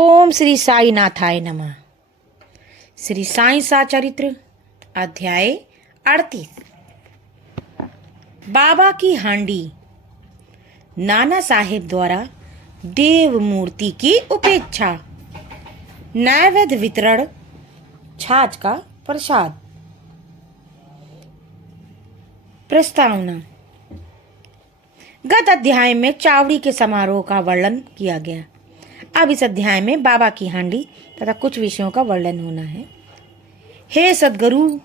ओम श्री साई नाथाय नमः। श्री साई साचरित्र अध्याय 38। बाबा की हांडी। नाना साहेब द्वारा देव मूर्ति की उपेक्षा। नैवेद्य वितरण। छाछ का प्रसाद। प्रस्तावना। गत अध्याय में चावड़ी के समारोह का वर्णन किया गया। अब इस अध्याय में बाबा की हांडी तथा कुछ विषयों का वर्णन होना है। हे सद्गुरु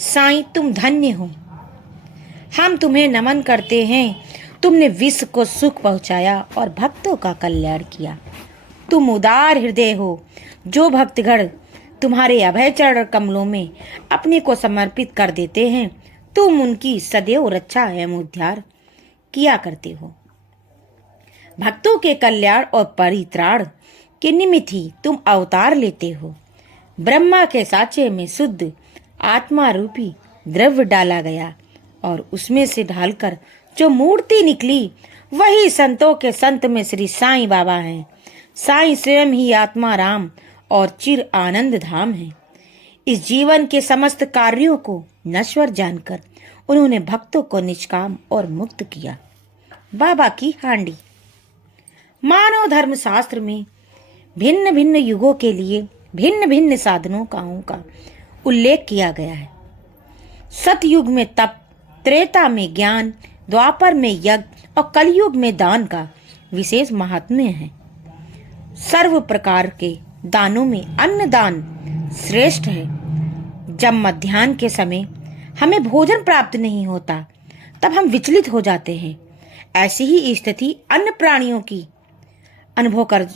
साईं, तुम धन्य हो। हम तुम्हें नमन करते हैं। तुमने विश्व को सुख पहुंचाया और भक्तों का कल्याण किया। तुम उदार हृदय हो। जो भक्तगण तुम्हारे अभय चरण कमलों में अपने को समर्पित कर देते हैं, तुम उनकी सदैव रक्षा एवं उद्धार किया करते हो। भक्तों के कल्याण और परित्राण के निमित्त ही तुम अवतार लेते हो। ब्रह्मा के साँचे में शुद्ध आत्मा रूपी द्रव्य डाला गया और उसमें से ढालकर जो मूर्ति निकली, वही संतों के संत में श्री साईं बाबा हैं। साईं स्वयं ही आत्मा राम और चिर आनंद धाम है। इस जीवन के समस्त कार्यों को नश्वर जानकर उन्होंने भक्तों को निष्काम और मुक्त किया। बाबा की हांडी। मानव धर्म शास्त्र में भिन्न भिन्न युगों के लिए भिन्न भिन्न साधनों का उल्लेख किया गया है। सतयुग में तप, त्रेता में ज्ञान, द्वापर में यज्ञ और कलयुग में दान का विशेष महात्म्य है। सर्व प्रकार के दानों में अन्न दान श्रेष्ठ है। जब मध्याह्न के समय हमें भोजन प्राप्त नहीं होता, तब हम विचलित हो जाते हैं। ऐसी ही स्थिति अन्य प्राणियों की अनुभव कर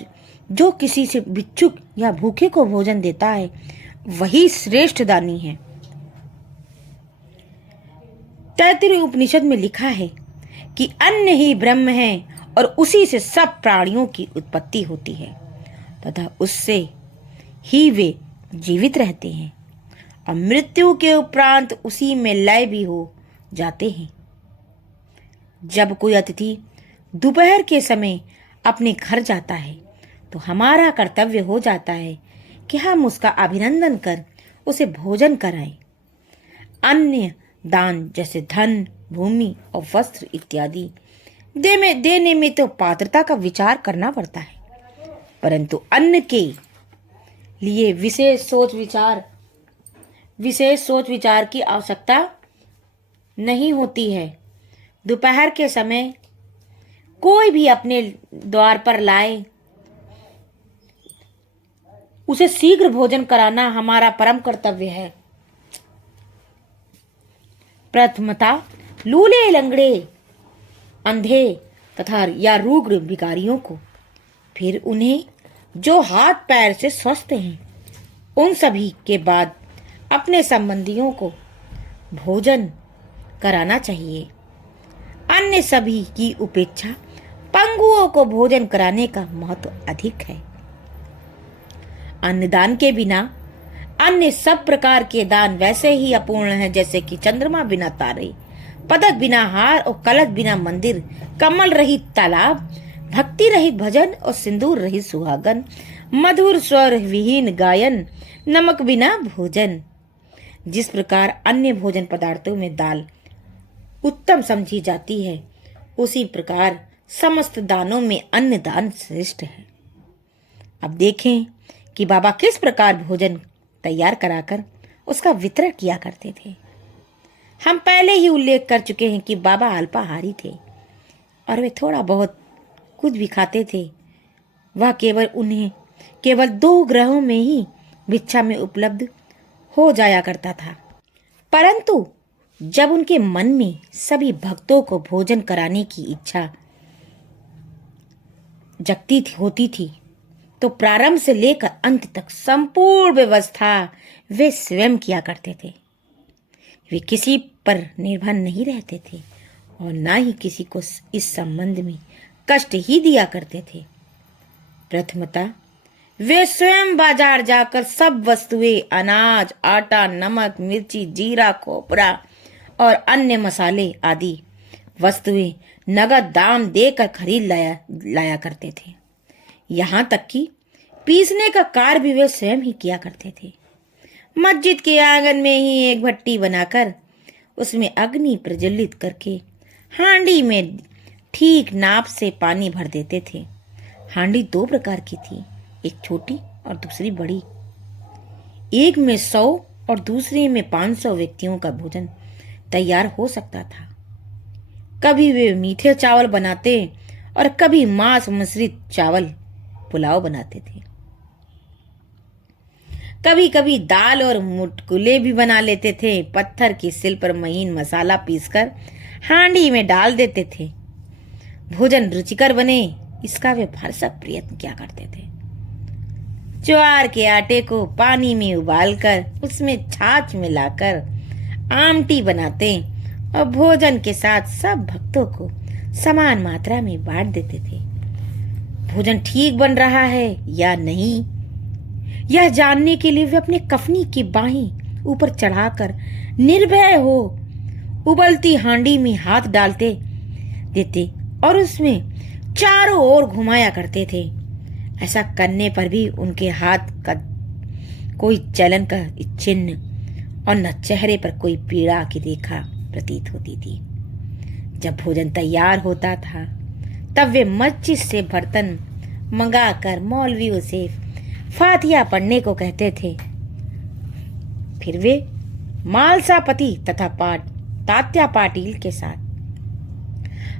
जो किसी से भिक्षुक या भूखे को भोजन देता है, वही श्रेष्ठ दानी है। तैत्तिरीय उपनिषद में लिखा है कि अन्न ही ब्रह्म है और उसी से सब प्राणियों की उत्पत्ति होती है तथा उससे ही वे जीवित रहते हैं और मृत्यु के उपरांत उसी में लय भी हो जाते हैं। जब कोई अतिथि दोपहर के समय अपने घर जाता है, तो हमारा कर्तव्य हो जाता है कि हम उसका अभिनंदन कर उसे भोजन कराएं। अन्य दान जैसे धन, भूमि और वस्त्र इत्यादि देने में तो पात्रता का विचार करना पड़ता है, परंतु अन्न के लिए विशेष सोच विचार की आवश्यकता नहीं होती है। दोपहर के समय कोई भी अपने द्वार पर लाए, उसे शीघ्र भोजन कराना हमारा परम कर्तव्य है। प्रथमतः लूले, लंगड़े, अंधे तथा या रुग्ण भिखारियों को, फिर उन्हें जो हाथ पैर से स्वस्थ हैं, उन सभी के बाद अपने संबंधियों को भोजन कराना चाहिए। अन्य सभी की उपेक्षा पंगुओं को भोजन कराने का महत्व अधिक है। अन्नदान के बिना अन्य सब प्रकार के दान वैसे ही अपूर्ण हैं, जैसे कि चंद्रमा बिना तारे, पदक बिना हार और कलश बिना मंदिर, कमल रहित तालाब, भक्ति रहित भजन और सिंदूर रहित सुहागन, मधुर स्वर विहीन गायन, नमक बिना भोजन। जिस प्रकार अन्य भोजन पदार्थों में दाल उत्तम समझी जाती है, उसी प्रकार समस्त दानों में अन्न दान श्रेष्ठ है। अब देखें कि बाबा किस प्रकार भोजन तैयार कराकर उसका वितरण किया करते थे। हम पहले ही उल्लेख कर चुके हैं कि बाबा अल्पाहारी थे और वे थोड़ा बहुत कुछ भी खाते थे। वह केवल 2 ग्रहों में ही भिक्षा में उपलब्ध हो जाया करता था। परंतु जब उनके मन में सभी भक्तों को भोजन कराने की इच्छा होती थी, तो प्रारंभ से लेकर अंत तक संपूर्ण व्यवस्था वे स्वयं किया करते थे। वे किसी पर निर्भर नहीं रहते थे और ना ही किसी को इस संबंध में कष्ट ही दिया करते थे। प्रथमतः वे स्वयं बाजार जाकर सब वस्तुएं, अनाज, आटा, नमक, मिर्ची, जीरा, खोपरा और अन्य मसाले आदि वस्तुएं नगद दाम देकर खरीद लाया करते थे। यहाँ तक कि पीसने का कार्य भी वे स्वयं ही किया करते थे। मस्जिद के आंगन में ही एक भट्टी बनाकर उसमें अग्नि प्रज्वलित करके हांडी में ठीक नाप से पानी भर देते थे। हांडी 2 प्रकार की थी, एक छोटी और दूसरी बड़ी। एक में 100 और दूसरे में 500 व्यक्तियों का भोजन तैयार हो सकता था। कभी वे मीठे चावल बनाते और कभी मांस मिश्रित चावल पुलाव बनाते थे। कभी कभी दाल और मुटकुले भी बना लेते थे। पत्थर की सिल पर महीन मसाला पीसकर हांडी में डाल देते थे। भोजन रुचिकर बने इसका वे भरसक प्रयत्न किया करते थे। ज्वार के आटे को पानी में उबालकर उसमें छाछ मिलाकर आमटी बनाते और भोजन के साथ सब भक्तों को समान मात्रा में बांट देते थे। भोजन ठीक बन रहा है या नहीं, यह जानने के लिए वे अपने कफनी की बाहें ऊपर चढ़ाकर निर्भय हो उबलती हांडी में हाथ डालते देते और उसमें चारों ओर घुमाया करते थे। ऐसा करने पर भी उनके हाथ का कोई चलन का चिन्ह और न चेहरे पर कोई पीड़ा की रेखा प्रतीत होती थी। जब भोजन तैयार होता था तब वे मस्जिद से बर्तन मंगाकर मौलवियों से फातिया पढ़ने को कहते थे। फिर वे मालसापति तथा तात्या पाटिल के साथ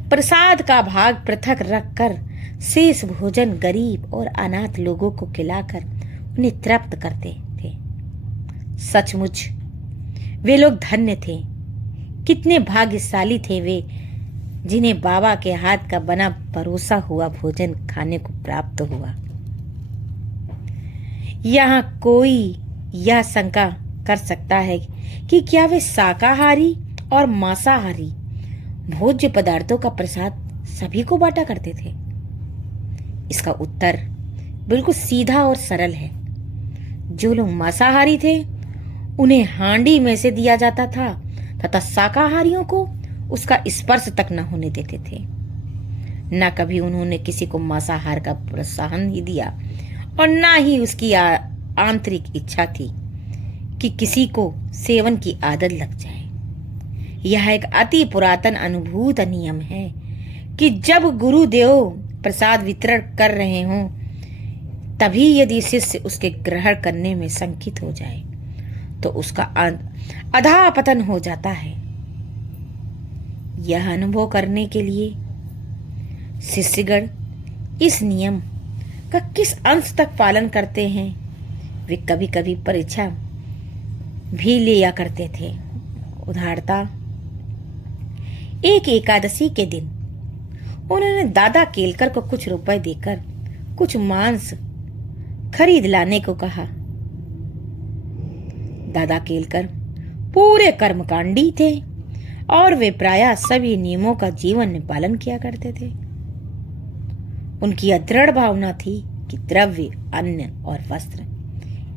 प्रसाद का भाग पृथक रखकर शेष भोजन गरीब और अनाथ लोगों को खिलाकर उन्हें तृप्त करते थे। सचमुच वे लोग धन्य थे। कितने भाग्यशाली थे वे जिन्हें बाबा के हाथ का बना परोसा हुआ भोजन खाने को प्राप्त हुआ। यहाँ कोई यह शंका कर सकता है कि क्या वे शाकाहारी और मांसाहारी भोज्य पदार्थों का प्रसाद सभी को बांटा करते थे? इसका उत्तर बिल्कुल सीधा और सरल है। जो लोग मांसाहारी थे उन्हें हांडी में से दिया जाता था तथा शाकाहारियों को उसका स्पर्श तक न होने देते थे। न कभी उन्होंने किसी को मांसाहार का प्रोत्साहन ही दिया और न ही उसकी आंतरिक इच्छा थी कि किसी को सेवन की आदत लग जाए। यह एक अति पुरातन अनुभूत नियम है कि जब गुरुदेव प्रसाद वितरण कर रहे हों तभी यदि शिष्य उसके ग्रहण करने में संकित हो जाए तो उसका अधःपतन हो जाता है। यह अनुभव करने के लिए शिष्यगण इस नियम का किस अंश तक पालन करते हैं वे कभी कभी परीक्षा भी लिया करते थे। उदाहरणता एक एकादशी के दिन उन्होंने दादा केलकर को कुछ रुपए देकर कुछ मांस खरीद लाने को कहा। दादा केलकर पूरे कर्मकांडी थे और वे प्रायः सभी नियमों का जीवन में पालन किया करते थे। उनकी दृढ़ भावना थी कि द्रव्य, अन्न और वस्त्र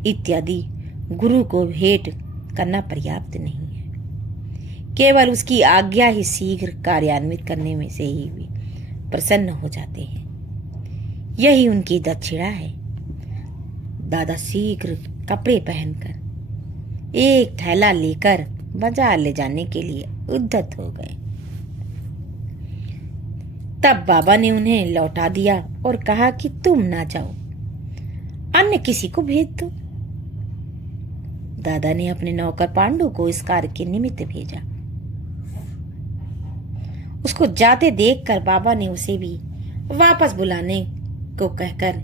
इत्यादि गुरु को भेंट करना पर्याप्त नहीं है। केवल उसकी आज्ञा ही शीघ्र कार्यान्वित करने में से ही भी प्रसन्न हो जाते हैं। यही उनकी दक्षिणा है। दादा शीघ्र कपड़े पहनकर एक थैला लेकर बाजार ले जाने के लिए उद्यत हो गए। तब बाबा ने उन्हें लौटा दिया और कहा कि तुम ना जाओ, अन्य किसी को भेज दो। दादा ने अपने नौकर पांडु को इस कार्य के निमित्त भेजा। उसको जाते देखकर बाबा ने उसे भी वापस बुलाने को कहकर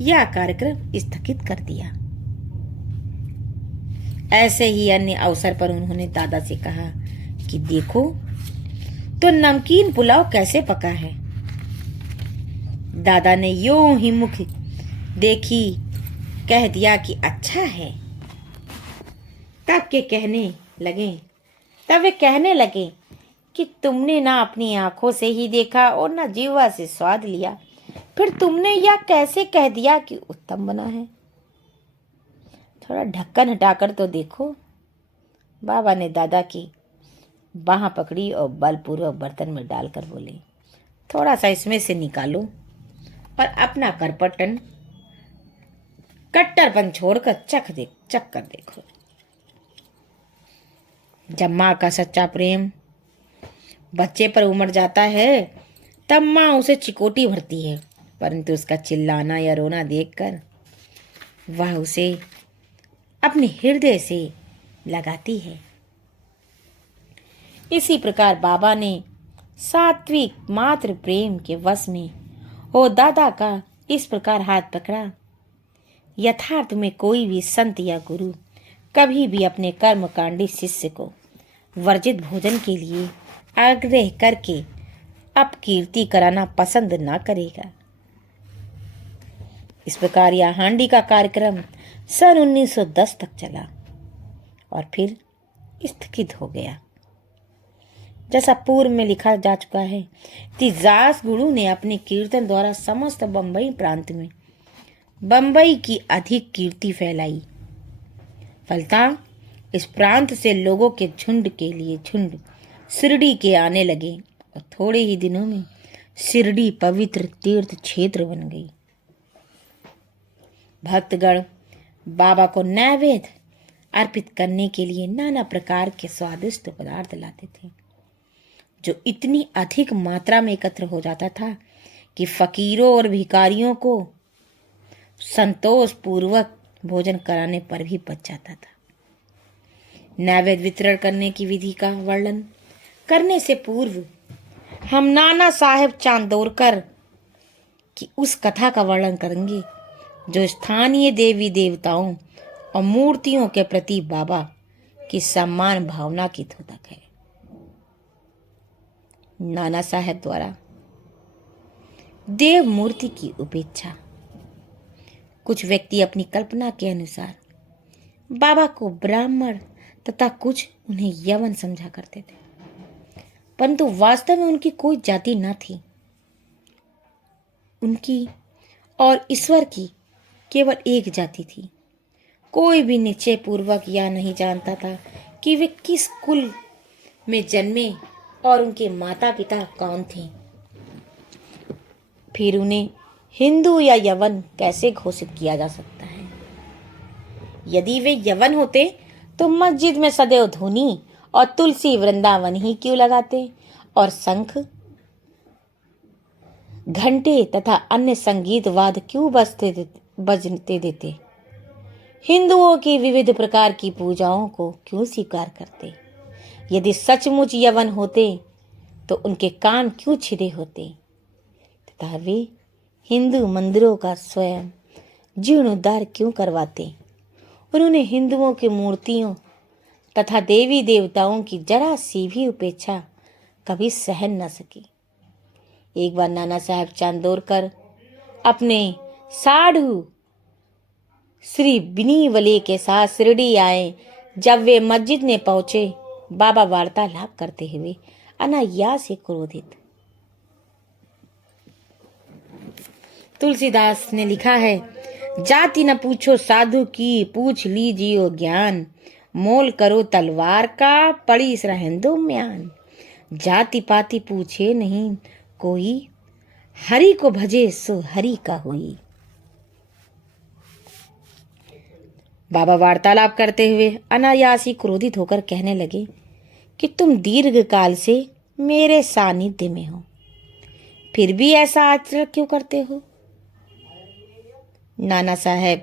यह कार्यक्रम स्थगित कर दिया। ऐसे ही अन्य अवसर पर उन्होंने दादा से कहा कि देखो तो नमकीन पुलाव कैसे पका है। दादा ने यूं ही मुख देखी कह दिया कि अच्छा है। तब वे कहने लगे कि तुमने ना अपनी आंखों से ही देखा और ना जीवा से स्वाद लिया, फिर तुमने यह कैसे कह दिया कि उत्तम बना है? थोड़ा ढक्कन हटाकर तो देखो। बाबा ने दादा की बाह पकड़ी और बलपूर्वक बर्तन में डालकर बोले, थोड़ा सा इसमें से निकालो और अपना करपटन कट्टरपन छोड़कर चख कर देखो। जब माँ का सच्चा प्रेम बच्चे पर उमड़ जाता है तब माँ उसे चिकोटी भरती है, परंतु उसका चिल्लाना या रोना देखकर वह उसे अपने हृदय से लगाती है। इसी प्रकार बाबा ने सात्विक मात्र प्रेम के वश में हो दादा का इस प्रकार हाथ पकड़ा। यथार्थ में कोई भी संत या गुरु कभी भी अपने कर्मकांडी शिष्य को वर्जित भोजन के लिए आग्रह करके अपकीर्ति कराना पसंद ना करेगा। इस प्रकार यह हांडी का कार्यक्रम सन 1910 तक चला और फिर स्थगित हो गया। जैसा पूर्व में लिखा जा चुका है, तिजास गुरु ने अपने कीर्तन द्वारा समस्त बंबई प्रांत में बंबई की अधिक कीर्ति फैलाई। फलतः इस प्रांत से लोगों के झुंड के लिए झुंड शिरडी के आने लगे और थोड़े ही दिनों में शिरडी पवित्र तीर्थ क्षेत्र बन गई। भक्तगण बाबा को नैवेद्य अर्पित करने के लिए नाना प्रकार के स्वादिष्ट पदार्थ लाते थे, जो इतनी अधिक मात्रा में एकत्र हो जाता था कि फकीरों और भिखारियों को संतोष पूर्वक भोजन कराने पर भी बच जाता था। नैवेद्य वितरण करने की विधि का वर्णन करने से पूर्व हम नाना साहेब चांदोरकर की उस कथा का वर्णन करेंगे जो स्थानीय देवी देवताओं और मूर्तियों के प्रति बाबा की सम्मान भावना की द्योतक है। नाना साहेब द्वारा देव मूर्ति की उपेक्षा। कुछ व्यक्ति अपनी कल्पना के अनुसार बाबा को ब्राह्मण तथा कुछ उन्हें यवन समझा करते थे, परंतु वास्तव में उनकी कोई जाति न थी। उनकी और ईश्वर की केवल एक जाति थी। कोई भी निश्चय पूर्वक यह नहीं जानता था कि वे किस कुल में जन्मे और उनके माता पिता कौन थे। फिर उन्हें हिंदू या यवन कैसे घोषित किया जा सकता है? यदि वे यवन होते तो मस्जिद में सदैव धुनी और तुलसी वृंदावन ही क्यों लगाते और शंख घंटे तथा अन्य संगीत वाद क्यों बजते देते? हिंदुओं की विविध प्रकार की पूजाओं को क्यों स्वीकार करते? यदि सचमुच यवन होते तो उनके कान क्यों छिदे होते तथा वे हिंदू मंदिरों का स्वयं जीर्णोद्धार क्यों करवाते? उन्होंने हिंदुओं की मूर्तियों तथा देवी देवताओं की जरा सी भी उपेक्षा कभी सहन न सकी। एक बार नाना साहेब चांदोरकर अपने साधु श्री बिनीवले के साथ शिरडी आए। जब वे मस्जिद में पहुंचे, बाबा वार्तालाप करते हुए अनायास से क्रोधित। तुलसीदास ने लिखा है, जाति न पूछो साधु की, पूछ लीजियो ज्ञान, मोल करो तलवार का, पड़ी सरहिंदो म्यान। जाति पाति पूछे नहीं कोई, हरि को भजे सो हरि का होई। बाबा वार्तालाप करते हुए अनायासी क्रोधित होकर कहने लगे कि तुम दीर्घ काल से मेरे सानिध्य में हो, फिर भी ऐसा आचरण क्यों करते हो? नाना साहेब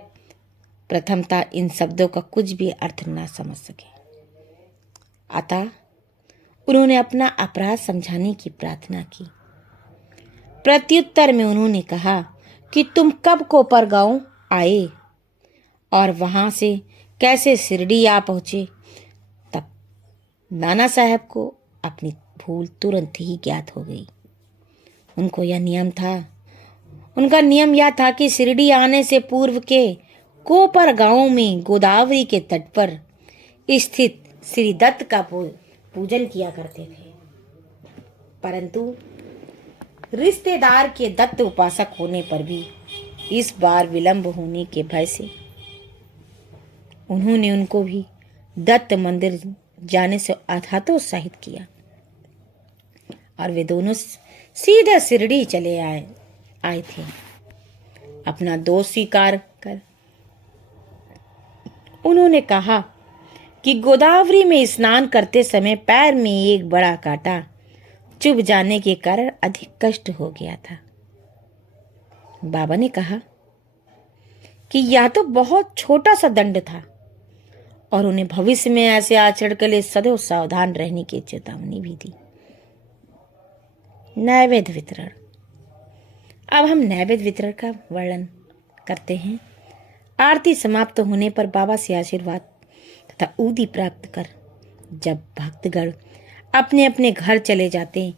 प्रथमतः इन शब्दों का कुछ भी अर्थ ना समझ सके, अतः उन्होंने अपना अपराध समझाने की प्रार्थना की। प्रत्युत्तर में उन्होंने कहा कि तुम कब कोपरगांव आए और वहां से कैसे शिरडी आ पहुंचे? तब नाना साहब को अपनी भूल तुरंत ही ज्ञात हो गई। उनका नियम यह था कि शिरडी आने से पूर्व के कोपर गांव में गोदावरी के तट पर स्थित श्री दत्त का पूजन किया करते थे, परंतु रिश्तेदार के दत्त उपासक होने पर भी इस बार विलंब होने के भय से उन्होंने उनको भी दत्त मंदिर जाने से हतोत्साहित किया और वे दोनों सीधे शिरडी चले आए थे। अपना दोष स्वीकार कर उन्होंने कहा कि गोदावरी में स्नान करते समय पैर में एक बड़ा कांटा चुभ जाने के कारण अधिक कष्ट हो गया था। बाबा ने कहा कि यह तो बहुत छोटा सा दंड था और उन्हें भविष्य में ऐसे आचरण के लिए सदैव सावधान रहने की चेतावनी भी दी। नैवेद्य वितरण। अब हम नैवेद्य वितरण का वर्णन करते हैं। आरती समाप्त होने पर बाबा से आशीर्वाद तथा ऊदी प्राप्त कर जब भक्तगण अपने अपने घर चले जाते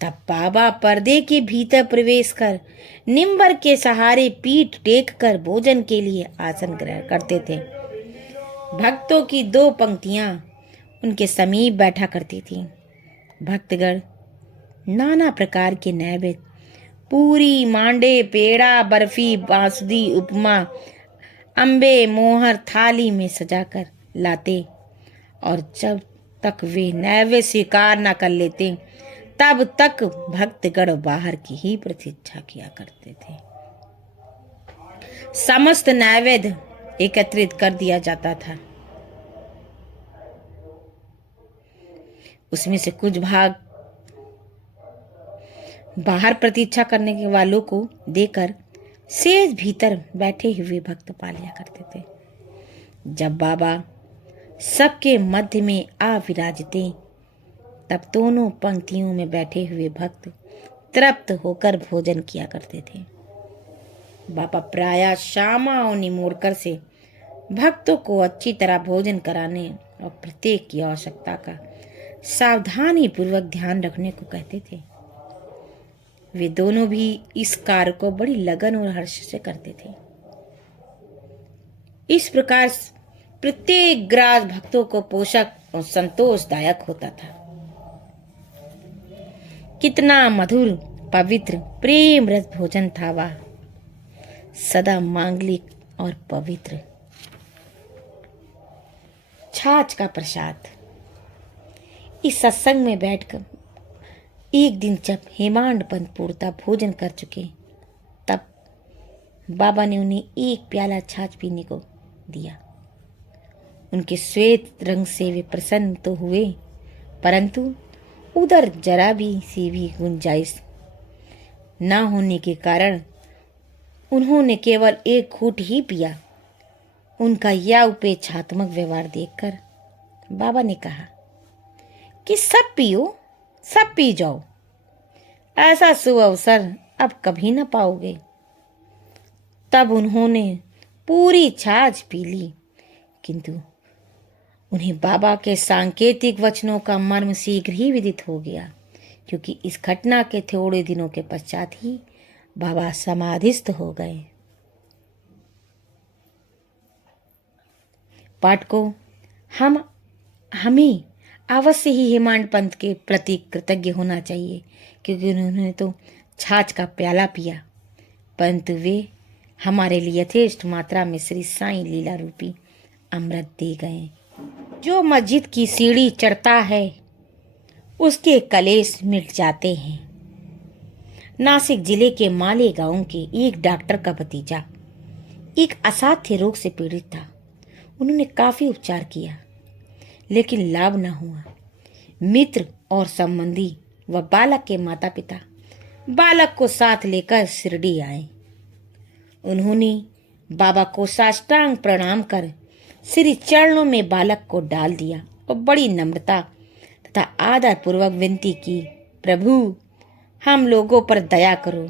तब बाबा पर्दे के भीतर प्रवेश कर निम्बर के सहारे पीठ टेक कर भोजन के लिए आसन ग्रहण करते थे। भक्तों की 2 पंक्तियां उनके समीप बैठा करती थीं। भक्तगण नाना प्रकार के नैवेद्य पूरी, मांडे, पेड़ा, बर्फी, बांसुरी, उपमा, अम्बे, मोहर थाली में सजाकर लाते और जब तक वे नैवेद्य स्वीकार न कर लेते तब तक भक्तगण बाहर की ही प्रतीक्षा किया करते थे। समस्त नैवेद्य एकत्रित कर दिया जाता था। उसमें से कुछ भाग बाहर प्रतीक्षा करने के वालों को देकर शेष भीतर बैठे हुए भक्त पा लिया करते थे। जब बाबा सबके मध्य में आ विराजते तब दोनों पंक्तियों में बैठे हुए भक्त तृप्त होकर भोजन किया करते थे। बाबा प्रायः शामा मोड़कर से भक्तों को अच्छी तरह भोजन कराने और प्रत्येक की आवश्यकता का सावधानी पूर्वक ध्यान रखने को कहते थे। वे दोनों भी इस कार्य को बड़ी लगन और हर्ष से करते थे। इस प्रकार प्रत्येक ग्रास भक्तों को पोषक और संतोषदायक होता था। कितना मधुर, पवित्र, प्रेम रस भोजन था वह, सदा मांगलिक और पवित्र। छाछ का प्रसाद। इस सत्संग में बैठकर एक दिन जब हेमांड पंत पूर्णतः भोजन कर चुके तब बाबा ने उन्हें एक प्याला छाछ पीने को दिया। उनके श्वेत रंग से वे प्रसन्न तो हुए, परंतु उधर जरा भी सी भी गुंजाइश न होने के कारण उन्होंने केवल एक घूंट ही पिया। उनका यह उपेक्षात्मक व्यवहार देखकर बाबा ने कहा कि सब पियो, सब पी जाओ, ऐसा शुभ अवसर अब कभी न पाओगे। तब उन्होंने पूरी छाछ पी ली, किंतु उन्हें बाबा के सांकेतिक वचनों का मर्म शीघ्र ही विदित हो गया, क्योंकि इस घटना के थोड़े दिनों के पश्चात ही बाबा समाधिस्थ हो गए। पाठकों, हमें अवश्य ही हेमांड पंत के प्रति कृतज्ञ होना चाहिए, क्योंकि उन्होंने तो छाछ का प्याला पिया, परंतु वे हमारे लिए यथेष्ट मात्रा में श्री साईं लीला रूपी अमृत दे गए। जो मस्जिद की सीढ़ी चढ़ता है उसके कलेश मिट जाते हैं। नासिक जिले के माले गांव के एक डॉक्टर का भतीजा एक असाध्य रोग से पीड़ित था। उन्होंने काफी उपचार किया, लेकिन लाभ न हुआ। मित्र और संबंधी व बालक के माता पिता बालक को साथ लेकर शिरडी आए। उन्होंने बाबा को साष्टांग प्रणाम कर श्री चरणों में बालक को डाल दिया और बड़ी नम्रता तथा आदर पूर्वक विनती की, प्रभु हम लोगों पर दया करो,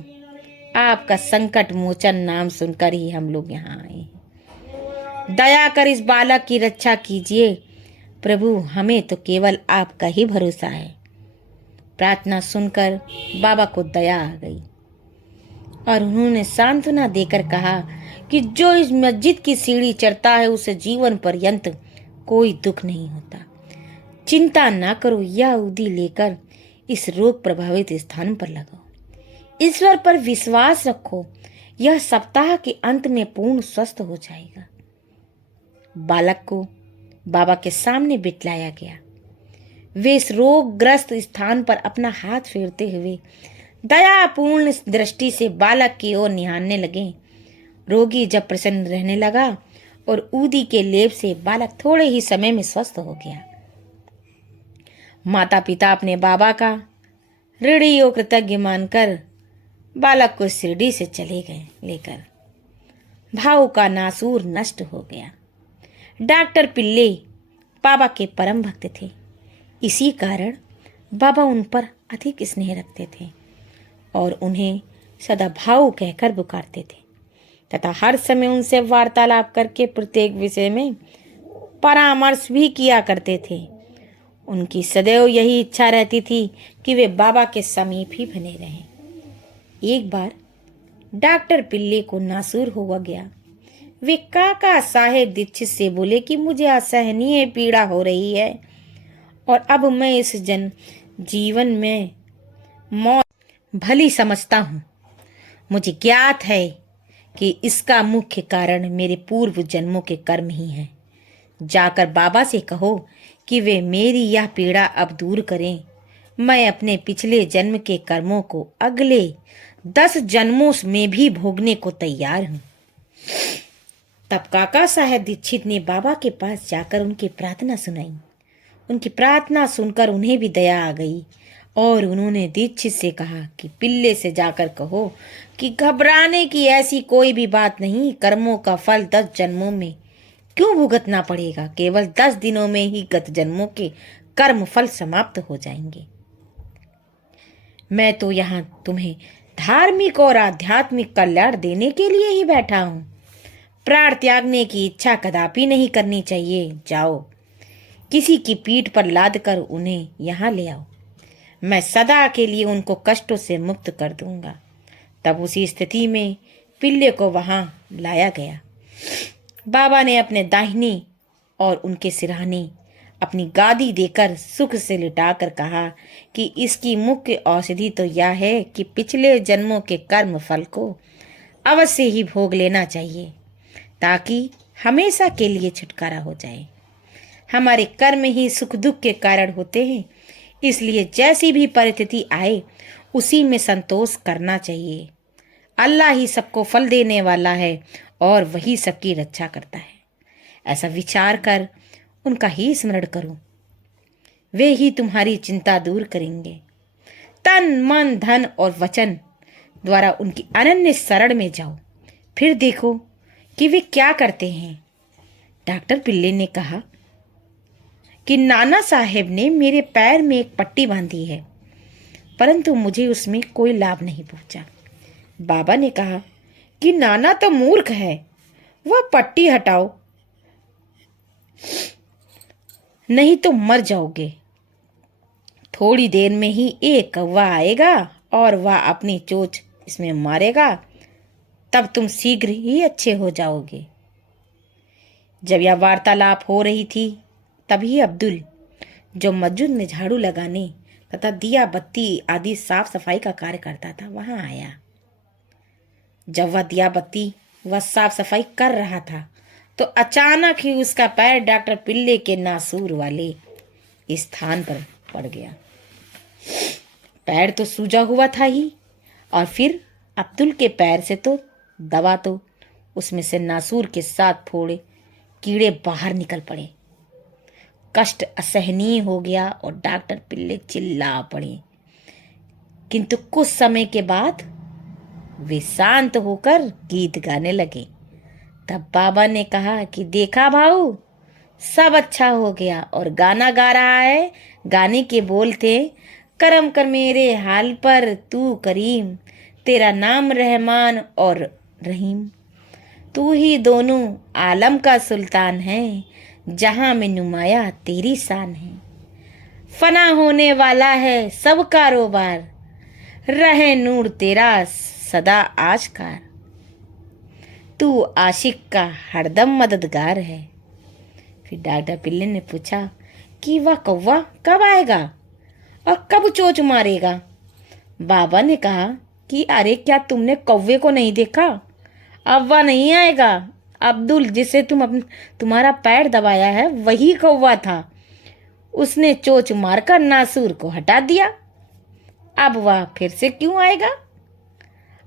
आपका संकट मोचन नाम सुनकर ही हम लोग यहाँ आए हैं। दया कर इस बालक की रक्षा कीजिए प्रभु, हमें तो केवल आपका ही भरोसा है। प्रार्थना सुनकर बाबा को दया आ गई और उन्होंने सांत्वना देकर कहा कि जो इस मस्जिद की सीढ़ी चढ़ता है उसे जीवन पर्यंत कोई दुख नहीं होता। चिंता ना करो, यह उदी लेकर इस रोग प्रभावित स्थान पर लगाओ। ईश्वर पर विश्वास रखो, यह सप्ताह के अंत में पूर्ण स्वस्थ हो जाएगा। बालक को बाबा के सामने बिठलाया गया। वे इस रोगग्रस्त स्थान पर अपना हाथ फेरते हुए दयापूर्ण दृष्टि से बालक की ओर निहारने लगे। रोगी जब प्रसन्न रहने लगा और ऊदी के लेप से बालक थोड़े ही समय में स्वस्थ हो गया। माता पिता अपने बाबा का ऋणी और कृतज्ञ मानकर बालक को शिरडी से चले गए लेकर। भाऊ का नासूर नष्ट हो गया। डॉक्टर पिल्ले बाबा के परम भक्त थे। इसी कारण बाबा उन पर अधिक स्नेह रखते थे और उन्हें सदा भाऊ कहकर पुकारते थे तथा हर समय उनसे वार्तालाप करके प्रत्येक विषय में परामर्श भी किया करते थे। उनकी सदैव यही इच्छा रहती थी कि वे बाबा के समीप ही बने रहें। एक बार डॉक्टर पिल्ले को नासूर हुआ गया। वे काका साहेब दीक्षित से बोले कि मुझे असहनीय पीड़ा हो रही है और अब मैं इस जीवन में मौत भली समझता हूँ। मुझे ज्ञात है कि इसका मुख्य कारण मेरे पूर्व जन्मों के कर्म ही हैं। जाकर बाबा से कहो कि वे मेरी यह पीड़ा अब दूर करें। मैं अपने पिछले जन्म के कर्मों को अगले 10 जन्मों में भी भोगने को तैयार हूँ। तब काका साहेब दीक्षित ने बाबा के पास जाकर उनकी प्रार्थना सुनाई। उनकी प्रार्थना सुनकर उन्हें भी दया आ गई और उन्होंने दीक्षित से कहा कि पिल्ले से जाकर कहो कि घबराने की ऐसी कोई भी बात नहीं। कर्मों का फल 10 जन्मों में क्यों भुगतना पड़ेगा? केवल 10 दिनों में ही गत जन्मों के कर्म फल समाप्त हो जाएंगे। मैं तो यहाँ तुम्हें धार्मिक और आध्यात्मिक कल्याण देने के लिए ही बैठा हूँ। प्राण त्यागने की इच्छा कदापि नहीं करनी चाहिए। जाओ, किसी की पीठ पर लाद कर उन्हें यहाँ ले आओ। मैं सदा के लिए उनको कष्टों से मुक्त कर दूंगा। तब उसी स्थिति में पिल्ले को वहां लाया गया। बाबा ने अपने दाहिने और उनके सिरहाने अपनी गादी देकर सुख से लिटाकर कहा कि इसकी मुख्य औषधि तो यह है कि पिछले जन्मों के कर्म फल को अवश्य ही भोग लेना चाहिए ताकि हमेशा के लिए छुटकारा हो जाए। हमारे कर्म ही सुख दुख के कारण होते हैं, इसलिए जैसी भी परिस्थिति आए उसी में संतोष करना चाहिए। अल्लाह ही सबको फल देने वाला है और वही सबकी रक्षा करता है। ऐसा विचार कर उनका ही स्मरण करो, वे ही तुम्हारी चिंता दूर करेंगे। तन मन धन और वचन द्वारा उनकी अनन्य शरण में जाओ, फिर देखो कि वे क्या करते हैं। डॉक्टर पिल्ले ने कहा कि नाना साहेब ने मेरे पैर में एक पट्टी बांधी है, परंतु मुझे उसमें कोई लाभ नहीं पहुंचा। बाबा ने कहा कि नाना तो मूर्ख है, वह पट्टी हटाओ नहीं तो मर जाओगे। थोड़ी देर में ही एक कौवा आएगा और वह अपनी चोंच इसमें मारेगा, तब तुम शीघ्र ही अच्छे हो जाओगे। जब यह वार्तालाप हो रही थी तभी अब्दुल, जो मस्जिद में झाड़ू लगाने तथा दिया बत्ती आदि साफ सफाई का कार्य करता था, वहां आया। जब वह दिया बत्ती व साफ सफाई कर रहा था तो अचानक ही उसका पैर डॉक्टर पिल्ले के नासूर वाले स्थान पर पड़ गया। पैर तो सूजा हुआ था ही, और फिर अब्दुल के पैर से तो दबा तो उसमें से नासूर के 7 फोड़े कीड़े बाहर निकल पड़े। कष्ट असहनीय हो गया और डॉक्टर पिल्ले चिल्ला पड़े, किंतु कुछ समय के बाद वे शांत होकर गीत गाने लगे। तब बाबा ने कहा कि देखा भाऊ, सब अच्छा हो गया। और गाना गा रहा है। गाने के बोल थे, करम कर मेरे हाल पर तू करीम, तेरा नाम रहमान और रहीम, तू ही दोनों आलम का सुल्तान है, जहां में नुमाया तेरी शान है। फना होने वाला है सब कारोबार, रहे नूर तेरा सदा आशकार, तू आशिक का हरदम मददगार है। फिर डॉक्टर पिल्ले ने पूछा कि वह कौवा कब आएगा और कब चोंच मारेगा। बाबा ने कहा कि अरे क्या तुमने कौवे को नहीं देखा? अब वह नहीं आएगा। अब्दुल, जिसे तुम्हारा पैर दबाया है, वही कौवा था। उसने चोंच मारकर नासूर को हटा दिया। अब वह फिर से क्यों आएगा?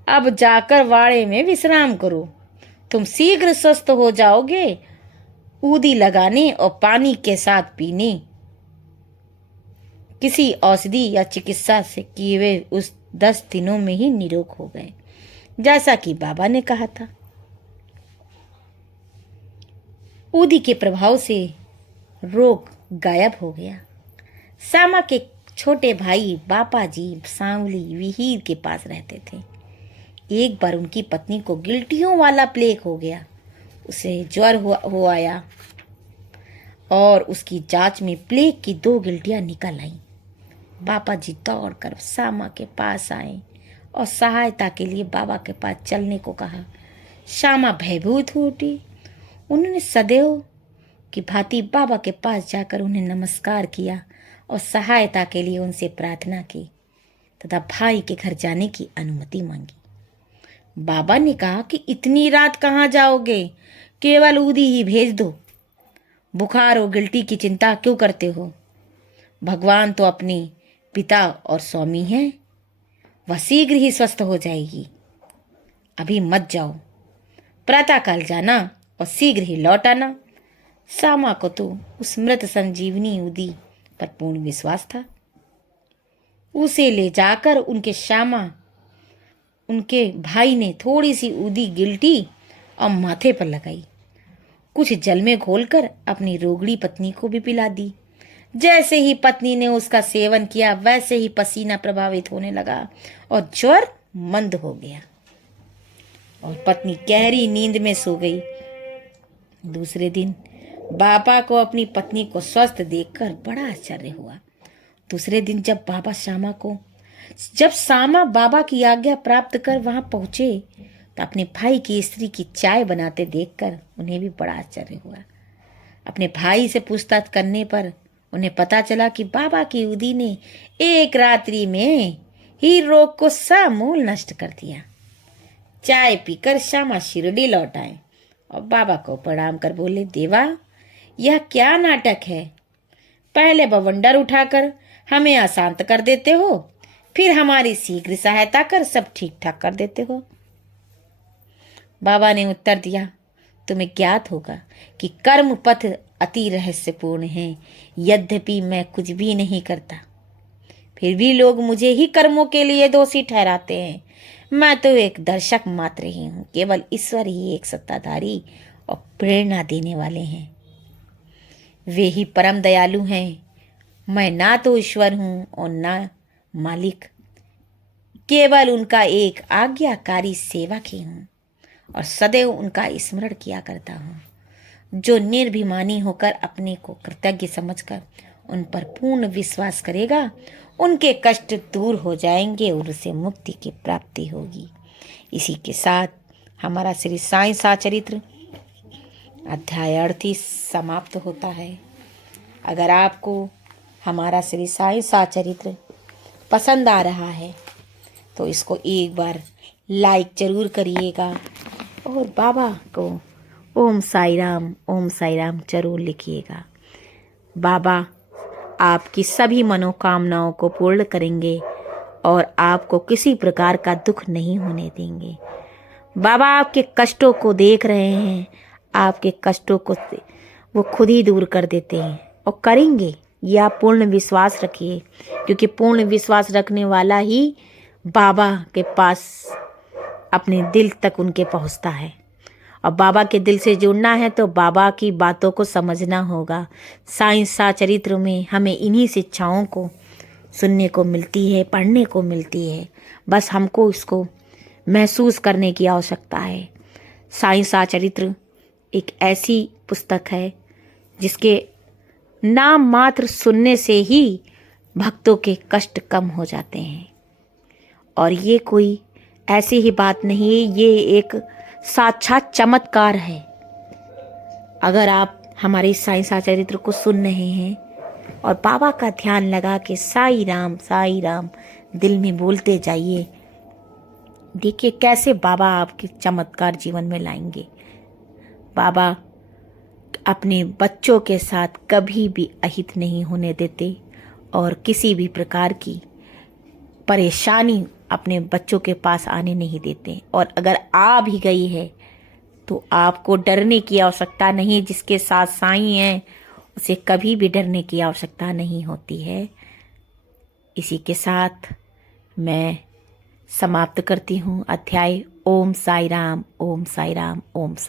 अब जाकर वाड़े में विश्राम करो, तुम शीघ्र स्वस्थ हो जाओगे। ऊदी लगाने और पानी के साथ पीने किसी औषधि या चिकित्सा से किए वे उस 10 दिनों में ही निरोग हो गए, जैसा कि बाबा ने कहा था। ऊदी के प्रभाव से रोग गायब हो गया। श्यामा के छोटे भाई बापा जी सांवली विहीर के पास रहते थे। एक बार उनकी पत्नी को गिल्टियों वाला प्लेग हो गया। उसे ज्वर हो आया और उसकी जांच में प्लेग की 2 गिल्टियां निकल आईं। बाबा जी दौड़कर श्यामा के पास आए और सहायता के लिए बाबा के पास चलने को कहा। श्यामा भयभीत हो उठी। उन्होंने सदैव की भांति बाबा के पास जाकर उन्हें नमस्कार किया और सहायता के लिए उनसे प्रार्थना की तथा भाई के घर जाने की अनुमति मांगी। बाबा ने कहा कि इतनी रात कहाँ जाओगे, केवल ऊदी ही भेज दो। बुखार और गिल्टी की चिंता क्यों करते हो? भगवान तो अपने पिता और स्वामी हैं, वह शीघ्र ही स्वस्थ हो जाएगी। अभी मत जाओ, प्रातःकाल जाना और शीघ्र ही लौट आना। श्यामा को तो उस मृत संजीवनी ऊदी पर पूर्ण विश्वास था। उसे ले जाकर उनके भाई ने थोड़ी सी ऊदी गिल्टी और माथे पर लगाई। कुछ जल में घोलकर अपनी रोगड़ी पत्नी को भी पिला दी। जैसे ही पत्नी ने उसका सेवन किया, वैसे ही पसीना प्रभावित होने लगा और ज्वर मंद हो गया और पत्नी गहरी नींद में सो गई। दूसरे दिन बाबा को अपनी पत्नी को स्वस्थ देखकर बड़ा आश्चर्य हुआ। दूसरे दिन जब श्यामा बाबा की आज्ञा प्राप्त कर वहां पहुंचे तो अपने भाई की स्त्री की चाय बनाते देखकर उन्हें भी बड़ा आश्चर्य हुआ। अपने भाई से पूछताछ करने पर उन्हें पता चला कि बाबा की ऊदी ने एक रात्रि में ही रोग को समूल नष्ट कर दिया। चाय पीकर श्यामा शिरडी लौट आए और बाबा को प्रणाम कर बोले, देवा, यह क्या नाटक है? पहले बवंडर उठाकर हमें अशांत कर देते हो, फिर हमारी शीघ्र सहायता कर सब ठीक ठाक कर देते हो। बाबा ने उत्तर दिया, तुम्हें ज्ञात होगा कि कर्म पथ अति रहस्यपूर्ण है। यद्यपि मैं कुछ भी नहीं करता, फिर भी लोग मुझे ही कर्मों के लिए दोषी ठहराते हैं। मैं तो एक दर्शक मात्र ही हूँ। केवल ईश्वर ही एक सत्ताधारी और प्रेरणा देने वाले हैं। वे ही परम दयालु हैं। मैं ना तो ईश्वर हूँ और ना मालिक, केवल उनका एक आज्ञाकारी सेवक ही हूँ और सदैव उनका स्मरण किया करता हूँ। जो निर्भिमानी होकर अपने को कृतज्ञ समझकर उन पर पूर्ण विश्वास करेगा, उनके कष्ट दूर हो जाएंगे और उसे मुक्ति की प्राप्ति होगी। इसी के साथ हमारा श्री साईं सचरित्र अध्याय 38 समाप्त होता है। अगर आपको हमारा श्री साईं सचरित्र पसंद आ रहा है तो इसको एक बार लाइक जरूर करिएगा और बाबा को ओम साई राम जरूर लिखिएगा। बाबा आपकी सभी मनोकामनाओं को पूर्ण करेंगे और आपको किसी प्रकार का दुख नहीं होने देंगे। बाबा आपके कष्टों को देख रहे हैं, आपके कष्टों को वो खुद ही दूर कर देते हैं और करेंगे। ये आप पूर्ण विश्वास रखिए, क्योंकि पूर्ण विश्वास रखने वाला ही बाबा के पास अपने दिल तक उनके पहुंचता है। और बाबा के दिल से जुड़ना है तो बाबा की बातों को समझना होगा। साईं सचरित्र में हमें इन्हीं शिक्षाओं को सुनने को मिलती है, पढ़ने को मिलती है। बस हमको इसको महसूस करने की आवश्यकता है। साईं सचरित्र एक ऐसी पुस्तक है जिसके नाम मात्र सुनने से ही भक्तों के कष्ट कम हो जाते हैं। और ये कोई ऐसी ही बात नहीं है, ये एक साक्षात चमत्कार है। अगर आप हमारे साईं सचरित्र को सुन रहे हैं और बाबा का ध्यान लगा के साई राम दिल में बोलते जाइए, देखिए कैसे बाबा आपके चमत्कार जीवन में लाएंगे। बाबा अपने बच्चों के साथ कभी भी अहित नहीं होने देते और किसी भी प्रकार की परेशानी अपने बच्चों के पास आने नहीं देते। और अगर आ भी गई है तो आपको डरने की आवश्यकता नहीं। जिसके साथ साईं है उसे कभी भी डरने की आवश्यकता नहीं होती है। इसी के साथ मैं समाप्त करती हूँ अध्याय। ओम साई राम, ओम साई राम, ओम साई।